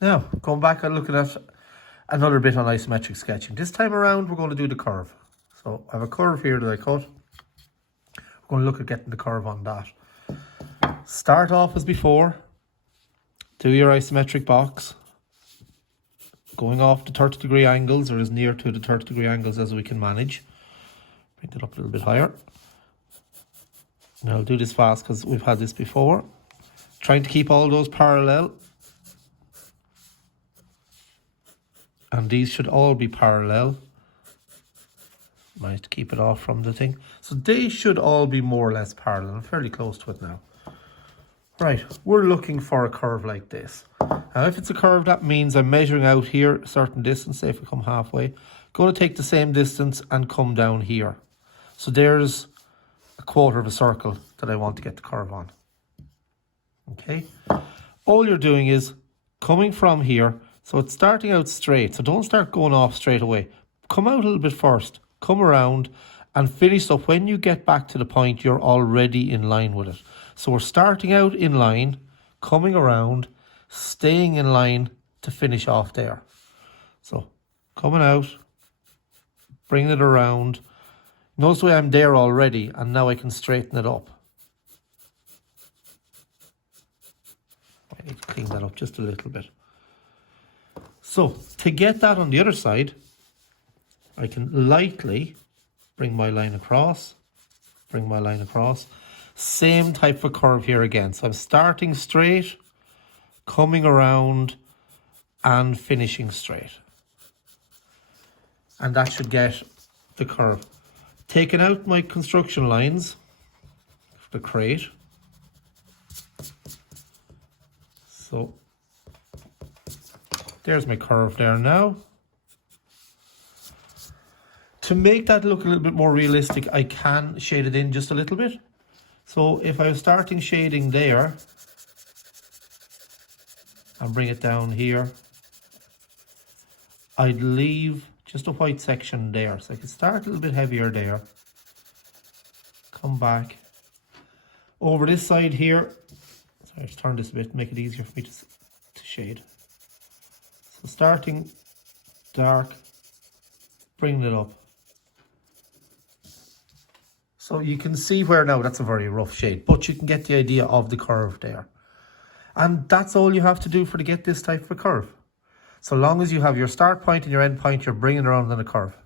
Now, going back and looking at another bit on isometric sketching. This time around, we're going to do the curve. So I have a curve here that I cut. We're going to look at getting the curve on that. Start off as before. Do your isometric box. Going off the 30-degree angles, or as near to the 30-degree angles as we can manage. Bring it up a little bit higher. Now I'll do this fast because we've had this before. Trying to keep all those parallel. And these should all be parallel. Managed to keep it off from the thing. So they should all be more or less parallel. I'm fairly close to it now. Right, we're looking for a curve like this. Now if it's a curve, that means I'm measuring out here a certain distance. Say if we come halfway, going to take the same distance and come down here. So there's a quarter of a circle that I want to get the curve on. Okay, all you're doing is coming from here. So it's starting out straight. So don't start going off straight away. Come out a little bit first, come around and finish up. When you get back to the point, you're already in line with it. So we're starting out in line, coming around, staying in line to finish off there. So coming out, bringing it around. Notice the way I'm there already, and now I can straighten it up. I need to clean that up just a little bit. So to get that on the other side, I can lightly bring my line across, bring my line across. Same type of curve here again. So I'm starting straight, coming around and finishing straight. And that should get the curve. Taking out my construction lines, the crate. So there's my curve there now. To make that look a little bit more realistic, I can shade it in just a little bit. So if I was starting shading there, and bring it down here, I'd leave just a white section there. So I could start a little bit heavier there. Come back. Over this side here, sorry, let's turn this a bit, make it easier for me to shade. So starting dark, bringing it up. So you can see where now that's a very rough shade, but you can get the idea of the curve there. And that's all you have to do to get this type of a curve. So long as you have your start point and your end point, you're bringing it around on a curve.